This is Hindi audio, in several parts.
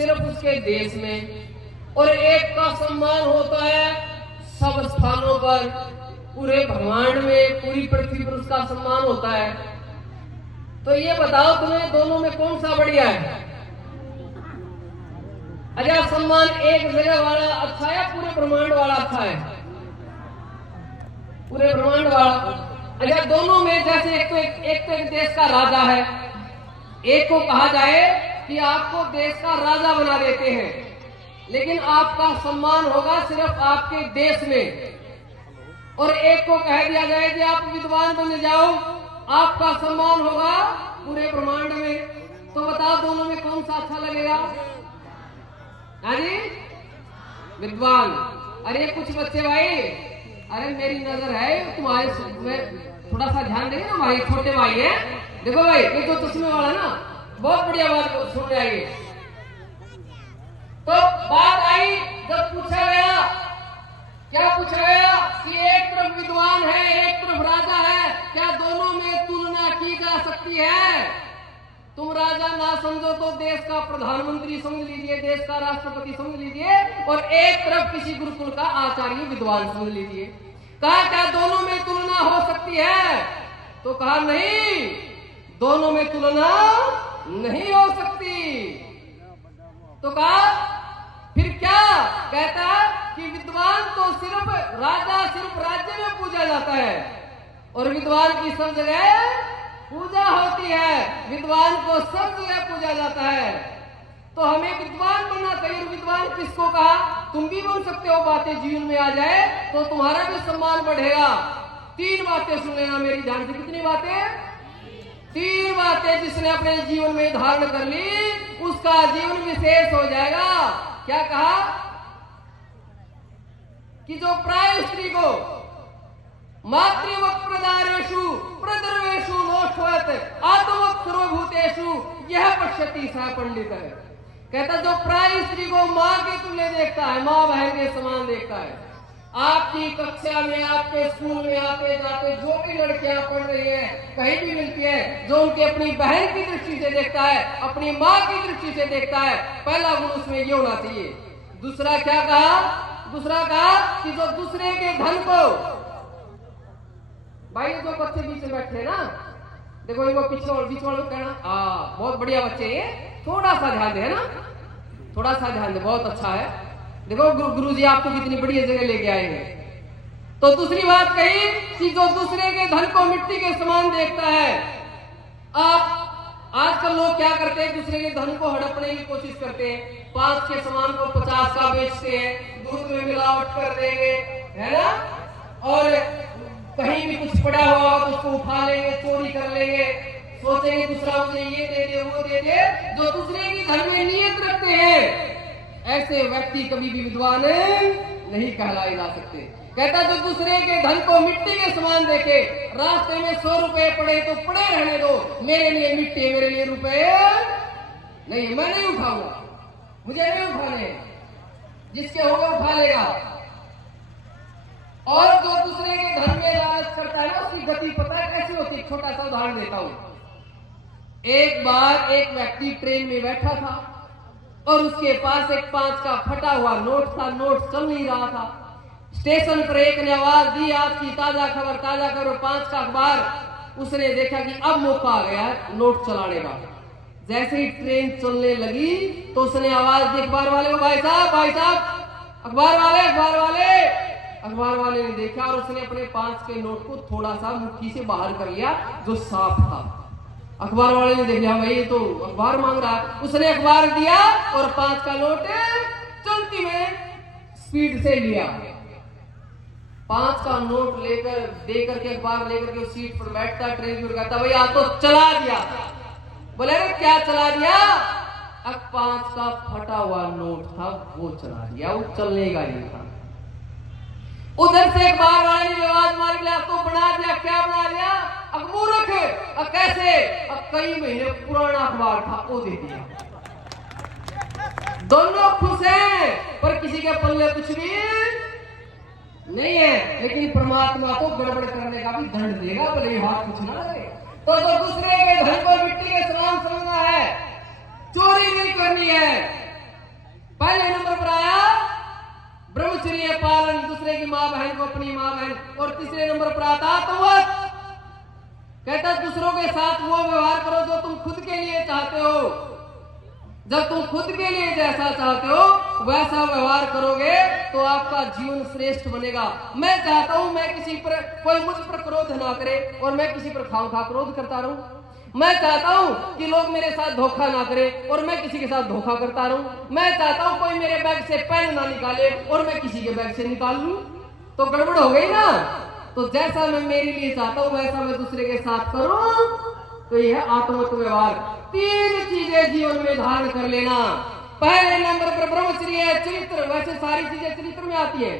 सिर्फ उसके देश में, और एक का सम्मान होता है सब स्थानों पर, पूरे ब्रह्मांड में, पूरी पृथ्वी पर उसका सम्मान होता है। तो ये बताओ तुम्हें दोनों में कौन सा बढ़िया है? अच्छा, सम्मान एक जगह वाला अच्छा है, पूरे ब्रह्मांड वाला अच्छा है? पूरे ब्रह्मांड वाला। अच्छा, दोनों में जैसे एक तो एक देश का राजा है, एक को कहा जाए कि आपको देश का राजा बना देते हैं, लेकिन आपका सम्मान होगा सिर्फ आपके देश में, और एक को कह दिया जाए कि आप विद्वान बन जाओ, आपका सम्मान होगा पूरे ब्रह्मांड में। तो बताओ दोनों में कौन सा अच्छा लगेगा? जी विद्वान। अरे कुछ बच्चे भाई, अरे मेरी नजर है तुम्हारे थोड़ा सा ध्यान देंगे ना भाई, छोटे भाई है। देखो भाई, ये तो चश्मे वाला ना, बहुत बढ़िया बात सुन रहे हैं। तो बात आई, जब पूछा गया, क्या पूछा गया कि एक तरफ विद्वान है, एक तरफ राजा है, क्या दोनों में तुलना की जा सकती है? तुम राजा ना समझो तो देश का प्रधानमंत्री समझ लीजिए, देश का राष्ट्रपति समझ लीजिए, और एक तरफ किसी गुरुकुल का आचार्य विद्वान समझ लीजिए। कहा क्या दोनों में तुलना हो सकती है? तो कहा नहीं, दोनों में तुलना नहीं हो सकती। तो कहा फिर क्या? कहता कि विद्वान तो सिर्फ राजा, सिर्फ राज्य में पूजा जाता है, और विद्वान की सब जगह पूजा होती है, विद्वान को सब जगह पूजा जाता है। तो हमें विद्वान बनना चाहिए। विद्वान किसको कहा? तुम भी बन सकते हो, बातें जीवन में आ जाए तो तुम्हारा भी सम्मान बढ़ेगा। 3 बातें सुन लेना मेरी ध्यान से। कितनी बातें? 3 बातें जिसने अपने जीवन में धारण कर ली उसका जीवन विशेष हो जाएगा। क्या कहा? कि जो प्राय स्त्री को मातृवत् प्रदारेषु प्रदर्वेषु नोष्ठवत् आत्मवत् सर्वभूतेषु यह पश्यति सा पंडित है। कहता जो प्राय स्त्री को मां के तुल्य देखता है, मां बहन के समान देखता है। आपकी कक्षा में, आपके स्कूल में आते जाते जो भी लड़कियां पढ़ रही हैं, कहीं भी मिलती है, जो उनके अपनी बहन की दृष्टि से देखता है, अपनी मां की दृष्टि से देखता है, पहला गुण उसमें ये होना चाहिए। दूसरा क्या कहा? दूसरा कहा कि जो दूसरे के धन को, भाई जो बच्चे बीच में बैठे ना, देखो इनको बीच वालों कहना बहुत बढ़िया बच्चे हैं, थोड़ा सा ध्यान दे, है ना, थोड़ा सा ध्यान दे, बहुत अच्छा है। देखो गुरुजी आपको कितनी बढ़िया जगह लेके आए हैं। तो दूसरी बात कही कि जो दूसरे के धन को मिट्टी के समान देखता है। आप आजकल लोग क्या करते हैं? दूसरे के धन को हड़पने की कोशिश करते हैं, 5 के सामान को 50 का बेचते हैं, दूध में मिलावट कर देंगे, है ना, और कहीं भी कुछ पड़ा हुआ तो उसको उठा लेंगे, चोरी कर लेंगे, सोचेंगे दूसरा मुझे ये दे दे, वो दे दे। जो दूसरे की धन में नियत रखते हैं, ऐसे व्यक्ति कभी भी विद्वान नहीं कहलाए जा सकते। कहता जो दूसरे के धन को मिट्टी के समान देखे, रास्ते में 100 रुपए पड़े तो पड़े रहने दो, मेरे लिए मिट्टी, मेरे लिए रुपए नहीं, मैं नहीं उठाऊंगा, मुझे नहीं उठाने, जिसके होगा उठा लेगा। और जो दूसरे के धन में लालच करता है उसकी गति पता है कैसी होती है? छोटा सा उदाहरण देता हूं। एक बार एक व्यक्ति ट्रेन में बैठा था और उसके पास एक 5 का फटा हुआ नोट था, नोट चल नहीं रहा था। स्टेशन पर एक ने आवाज दी, आपकी ताजा खबर, ताजा खबर, 5 का अखबार। उसने देखा कि अब मौका आ गया नोट चलाने का। जैसे ही ट्रेन चलने लगी तो उसने आवाज दी अखबार वाले को, भाई साहब, भाई साहब, अखबार वाले, अखबार वाले। अखबार वाले ने देखा और उसने अपने 5 के नोट को थोड़ा सा मुट्ठी से बाहर कर लिया जो साफ था। अखबार वाले ने देखा भाई ये तो अखबार मांग रहा है, उसने अखबार दिया और 5 का नोट चलती में स्पीड से लिया। 5 का नोट लेकर देकर के अखबार लेकर के सीट पर बैठता, ट्रेन में कहता भैया तो चला दिया। बोले क्या चला दिया? अब 5 का फटा हुआ नोट था वो चला दिया, वो चलने का नहीं था। उधर से अखबार वाले ने आवाज मार लिया, तो बना दिया, क्या बना दिया? मूर्ख, कैसे? कई महीने पुराना अखबार था वो दे दिया। दोनों खुश हैं पर किसी के पल्ले कुछ भी नहीं है, लेकिन परमात्मा तो गड़बड़ करने का भी दंड देगा, भले हाथ कुछ ना लगे। तो जो दूसरे के धन को मिट्टी के समान समझना है, चोरी नहीं करनी है, की माँ बहन को अपनी माँ बहन, और तीसरे नंबर पर आता आत्मवत, कहता दूसरों के साथ वो व्यवहार करो जो तुम खुद के लिए चाहते हो। जब तुम खुद के लिए जैसा चाहते हो वैसा व्यवहार करोगे तो आपका जीवन श्रेष्ठ बनेगा। मैं चाहता हूं मैं किसी पर, कोई मुझ पर क्रोध ना करे और मैं किसी पर खामखा क्रोध करता रहूं। मैं चाहता हूं कि लोग मेरे साथ धोखा ना करे और मैं किसी के साथ धोखा करता रहूं। मैं चाहता हूं कोई मेरे बैग से पेन ना निकाले और मैं किसी के बैग से निकाल लूं, तो गड़बड़ हो गई ना। तो जैसा मैं मेरे लिए चाहता हूं वैसा मैं दूसरे के साथ करूं, तो यह आत्मवत व्यवहार। 3 चीजें जीवन में धारण कर लेना। पहले नंबर पर ब्रह्मचर्य चरित्र, वैसे सारी चीजें चरित्र में आती है।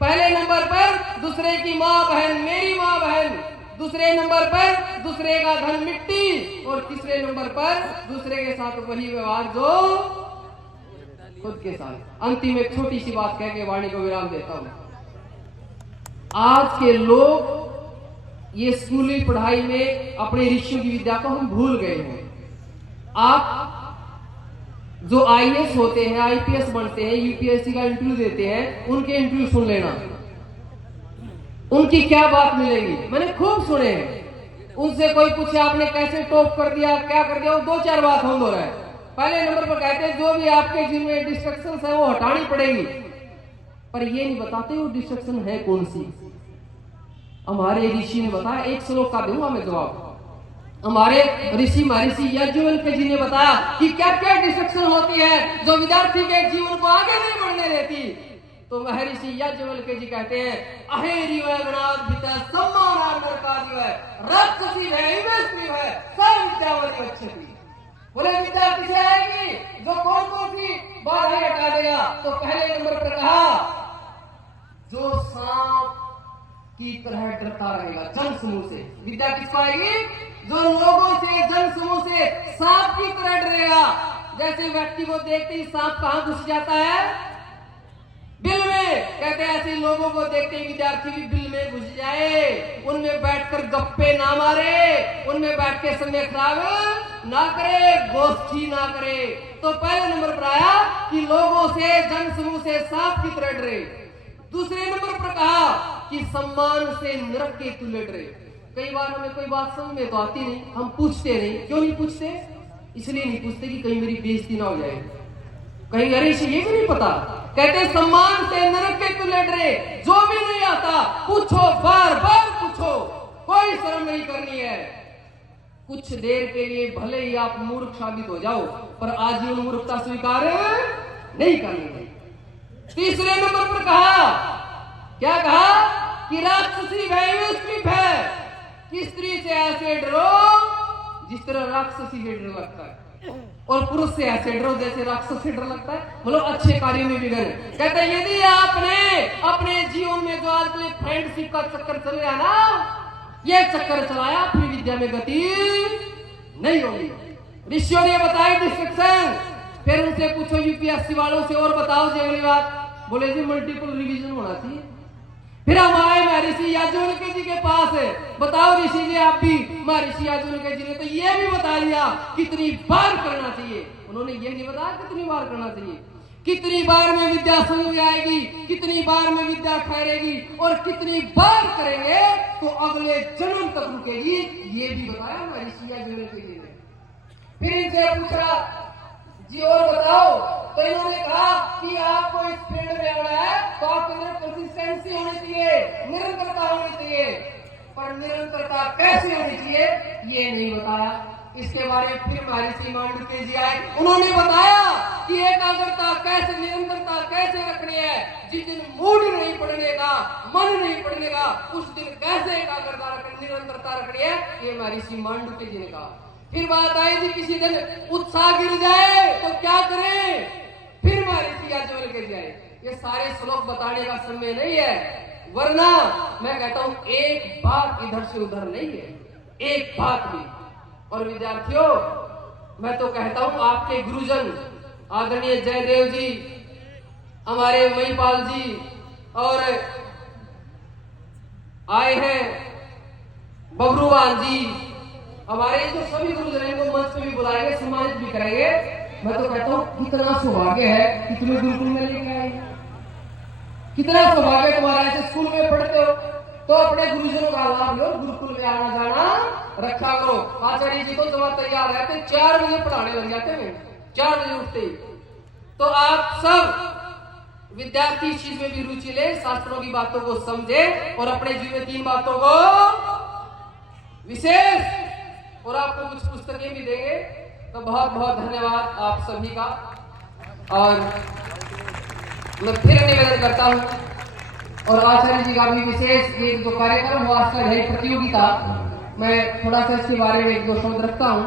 पहले नंबर पर दूसरे की माँ बहन मेरी माँ बहन, दूसरे नंबर पर दूसरे का धन मिट्टी, और तीसरे नंबर पर दूसरे के साथ वही व्यवहार जो खुद के साथ। अंतिम एक छोटी सी बात कह के वाणी को विराम देता हूं। आज के लोग ये स्कूली पढ़ाई में अपने ऋषियों की विद्या को हम भूल गए हैं। आप जो आईएएस होते हैं, आईपीएस बनते हैं, यूपीएससी का इंटरव्यू देते हैं, उनके इंटरव्यू सुन लेना, उनकी क्या बात मिलेगी। मैंने खूब सुने हैं। उनसे कोई पूछे आपने कैसे टॉप कर दिया, क्या कर दिया, वो 2-4 बात हम हो रहा है। पहले नंबर पर कहते हैं जो भी आपके जीवन में डिस्ट्रक्शंस है वो हटानी पड़ेगी, पर ये नहीं बताते वो डिस्ट्रक्शन है कौन सी। हमारे ऋषि ने बताया, एक श्लोक का दूंगा मैं जवाब। हमारे ऋषि महर्षि याज्ञवल्क्य जी ने बताया कि क्या क्या डिस्ट्रक्शन होती है जो विद्यार्थी के जीवन को आगे नहीं बढ़ने देती। तो महर्षि याज्ञवल्क्य जी कहते हैं, अहेरि गणाद भिता सम्मानार्थ नरकादि है राक्षसी है स्त्री है सब विद्यावती अच्छी। बोले विद्या किसे आएगी, जो कौन कौन सी बाधाएं हटा देगा। तो पहले नंबर पर कहा जो सांप की तरह डरता रहेगा जन समूह से। विद्या किसको आएगी, जो लोगों से, जन समूह से सांप की तरह डरेगा। जैसे व्यक्ति को देखते ही सांप कहां घुस जाता है, बिल में। कहते हैं ऐसे लोगों को देखते ही विद्यार्थी भी बिल में घुस जाए, उनमें बैठकर गप्पे ना मारे, उनमें बैठ के समय खराब ना करे, गोष्ठी ना करे। तो पहले नंबर पर आया कि लोगों से, जन समूह से सांप की तरह डरे। दूसरे नंबर पर कहा कि सम्मान से नरक के तुल्य डरे। कई बार हमें कोई बात समझ में तो आती नहीं, हम पूछते नहीं। क्यों नहीं पूछते, इसलिए नहीं पूछते कि कहीं मेरी बेइज्जती ना हो जाए, कहीं अरे इसे ये भी नहीं पता। कहते सम्मान से नरक के तुल्य डरे। जो भी नहीं आता पूछो, बार बार पूछो, कोई शर्म नहीं करनी है। कुछ देर के लिए भले ही आप मूर्ख साबित हो जाओ, पर आजीवन मूर्खता स्वीकार नहीं करनी है। तीसरे नंबर पर कहा, क्या कहा कि राक्षसी है कि स्त्री से ऐसे डरो जिस तरह राक्षसी से डर लगता है, और पुरुष से ऐसे डरो जैसे राक्षस से डर लगता है। मतलब अच्छे कार्यों में विघ्न। कहते हैं यदि आपने अपने जीवन में जो आज के लिए फ्रेंडशिप का चक्कर चल रहा ना, ये चक्कर चलाया, फिर विद्या में गति नहीं होगी। ऋषियों ने बताया डिस्ट्रक्शन। फिर उनसे पूछो यूपीएससी वालों से, और बताओ जी अगली बात। बोले जी मल्टीपल रिवीजन होना चाहिए। फिर हम आए महर्षि याज्ञवल्क्य जी के पास, बताओ ऋषि जी आप भी। महर्षि याज्ञवल्क्य जी ने तो ये भी बता दिया कितनी बार करना चाहिए। उन्होंने ये नहीं बताया कितनी बार करना चाहिए, कितनी बार में विद्या समझ में आएगी, कितनी बार में विद्या ठहरेगी, और कितनी बार करेंगे तो अगले जन्म तक रुकेगी, ये भी बताया महर्षि याज्ञवल्क्य जी ने। फिर इनसे पूछा जी और बताओ। तो इन्होंने कहा कि आपको इस फील्ड में आना है तो आपके अंदर कंसिस्टेंसी होनी चाहिए, निरंतरता होनी चाहिए। पर निरंतरता कैसे होनी चाहिए ये नहीं बताया। इसके बारे में फिर महर्षि मांडुक्य जी आए, उन्होंने बताया कि एकाग्रता कैसे, निरंतरता कैसे रखनी है। जिस दिन मूड नहीं पड़ने का, मन नहीं पड़ने का, उस दिन कैसे एकाग्रता रखनी, निरंतरता रखनी है, ये महर्षि मांडुक्य जी ने कहा। फिर बात आई जी किसी दिन उत्साह गिर जाए तो क्या करें, फिर महर्षि याज्ञवल्क्य जी आए। ये सारे श्लोक बताने का समय नहीं है, वरना मैं कहता हूं एक बात इधर से उधर नहीं है, एक बात भी। और विद्यार्थियों, मैं तो कहता हूं आपके गुरुजन आदरणीय जयदेव जी, हमारे महिपाल जी, और आए हैं बबरूवान जी, हमारे जो सभी गुरुजन हैं इनको मंच पे भी बुलाएंगे, सम्मानित भी करेंगे। मैं तो कहता हूँ कितना सौभाग्य है कि तुम्हें गुरुकुल में लेके आए। कितना सौभाग्य तुम्हारा, ऐसे स्कूल में पढ़ते हो तो अपने गुरुजनों का लाभ लो, गुरुकुल में आना जाना रखा करो। आचार्य जी तो जब तैयार रहते 4 बजे पढ़ाने लग जाते हैं, 4 बजे उठते ही। तो आप सब विद्यार्थी इस चीज में भी रुचि ले, शास्त्रों की बातों को समझे और अपने जीवन में 3 बातों को विशेष, और आपको कुछ पुस्तकें भी देंगे। तो बहुत बहुत धन्यवाद आप सभी का। और मैं फिर निवेदन करता हूं, और आचार्य जी का भी विशेष ये जो कार्यक्रम हुआ है प्रतियोगिता, मैं थोड़ा सा इसके बारे में 1-2 शब्द रखता हूं।